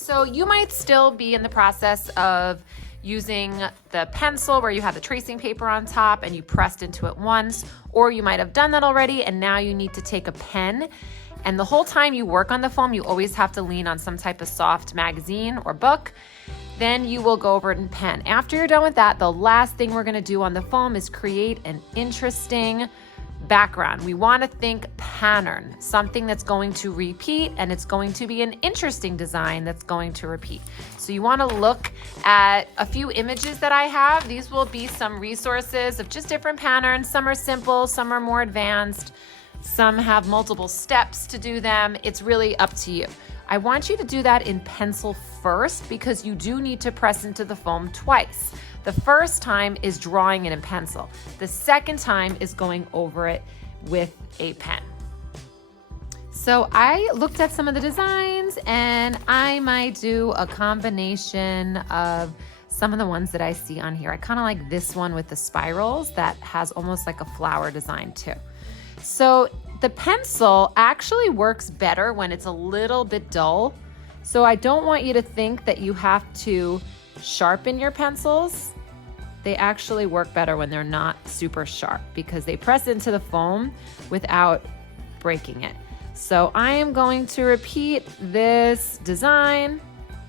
So you might still be in the process of using the pencil where you have the tracing paper on top and you pressed into it once, or you might have done that already and now you need to take a pen. And the whole time you work on the foam, you always have to lean on some type of soft magazine or book. Then you will go over it in pen. After you're done with that, the last thing we're gonna do on the foam is create an interesting background. We want to think pattern, something that's going to repeat, and it's going to be an interesting design that's going to repeat. So you want to look at a few images that I have. These will be some resources of just different patterns. Some are simple, some are more advanced, some have multiple steps to do them. It's really up to you. I want you to do that in pencil first because you do need to press into the foam twice. The first time is drawing it in pencil. The second time is going over it with a pen. So I looked at some of the designs and I might do a combination of some of the ones that I see on here. I kind of like this one with the spirals that has almost like a flower design too. So the pencil actually works better when it's a little bit dull. So I don't want you to think that you have to sharpen your pencils. They actually work better when they're not super sharp because they press into the foam without breaking it. So I am going to repeat this design.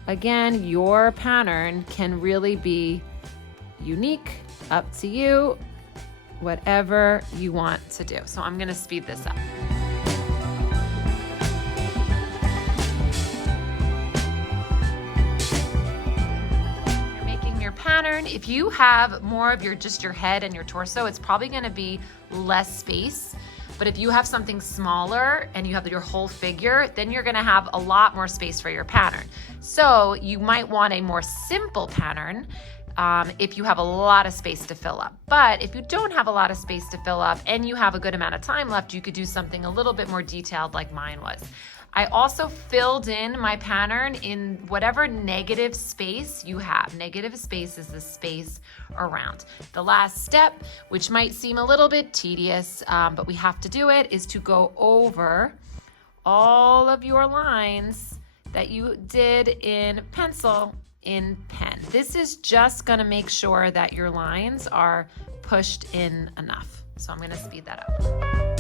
Again, your pattern can really be unique, up to you, whatever you want to do. So I'm gonna speed this up. Pattern. If you have more of just your head and your torso, it's probably going to be less space. But if you have something smaller and you have your whole figure, then you're going to have a lot more space for your pattern. So you might want a more simple pattern if you have a lot of space to fill up. But if you don't have a lot of space to fill up and you have a good amount of time left, you could do something a little bit more detailed like mine was. I also filled in my pattern in whatever negative space you have. Negative space is the space around. The last step, which might seem a little bit tedious, but we have to do it, is to go over all of your lines that you did in pencil in pen. This is just gonna make sure that your lines are pushed in enough. So I'm gonna speed that up.